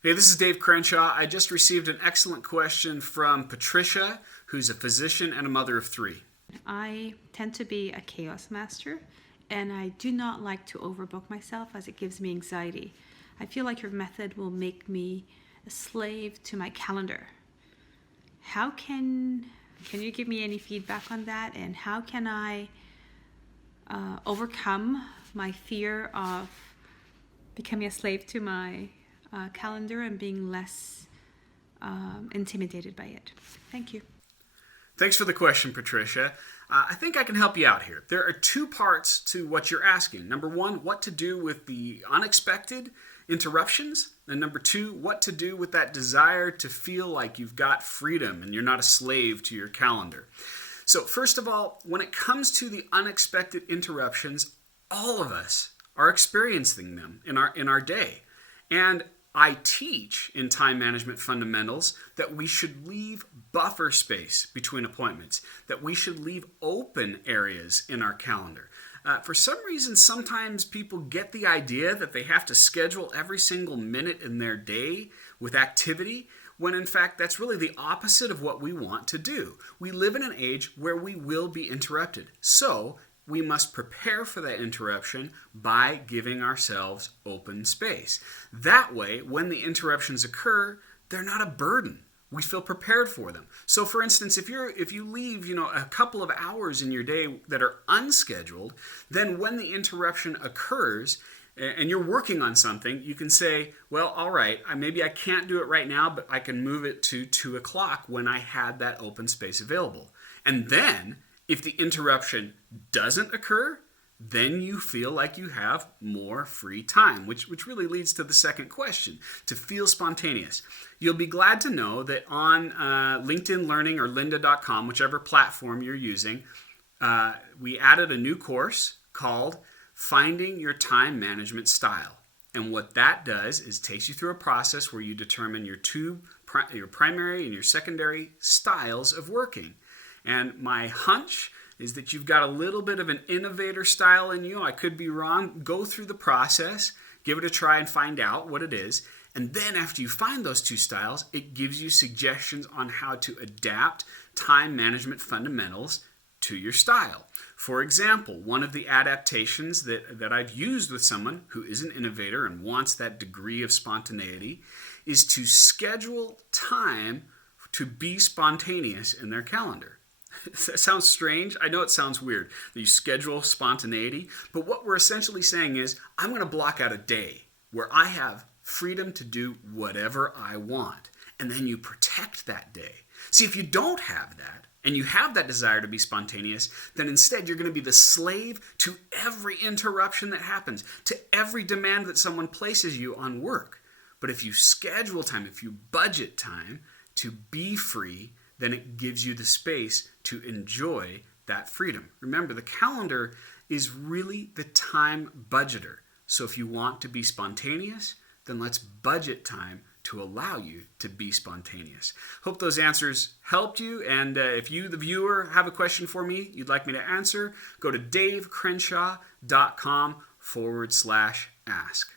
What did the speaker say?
Hey, this is Dave Crenshaw. I just received an excellent question from Patricia, who's a physician and a mother of three. I tend to be a chaos master, and I do not like to overbook myself as it gives me anxiety. I feel like your method will make me a slave to my calendar. How can you give me any feedback on that, and how can I overcome my fear of becoming a slave to my calendar and being less intimidated by it? Thank you. Thanks for the question, Patricia. I think I can help you out here. There are two parts to what you're asking. Number one, what to do with the unexpected interruptions. And number two, what to do with that desire to feel like you've got freedom and you're not a slave to your calendar. So first of all, when it comes to the unexpected interruptions, all of us are experiencing them in our day. And I teach in time management fundamentals that we should leave buffer space between appointments, that we should leave open areas in our calendar. For some reason, sometimes people get the idea that they have to schedule every single minute in their day with activity, when in fact that's really the opposite of what we want to do. We live in an age where we will be interrupted. So we must prepare for that interruption by giving ourselves open space. That way, when the interruptions occur, they're not a burden. We feel prepared for them. So for instance, if you leave, a couple of hours in your day that are unscheduled, then when the interruption occurs and you're working on something, you can say, well, all right, maybe I can't do it right now, but I can move it to 2 o'clock when I had that open space available. And then if the interruption doesn't occur, then you feel like you have more free time, which really leads to the second question, to feel spontaneous. You'll be glad to know that on LinkedIn Learning or lynda.com, whichever platform you're using, we added a new course called Finding Your Time Management Style. And what that does is takes you through a process where you determine your primary and your secondary styles of working. And my hunch is that you've got a little bit of an innovator style in you. I could be wrong. Go through the process, give it a try and find out what it is. And then after you find those two styles, it gives you suggestions on how to adapt time management fundamentals to your style. For example, one of the adaptations that I've used with someone who is an innovator and wants that degree of spontaneity is to schedule time to be spontaneous in their calendar. That sounds strange. I know it sounds weird that you schedule spontaneity, but what we're essentially saying is I'm going to block out a day where I have freedom to do whatever I want, and then you protect that day. See, if you don't have that, and you have that desire to be spontaneous, then instead you're going to be the slave to every interruption that happens, to every demand that someone places you on work. But if you schedule time, if you budget time to be free, then it gives you the space to enjoy that freedom. Remember, the calendar is really the time budgeter. So if you want to be spontaneous, then let's budget time to allow you to be spontaneous. Hope those answers helped you. And if you, the viewer, have a question for me you'd like me to answer, go to davecrenshaw.com/ask.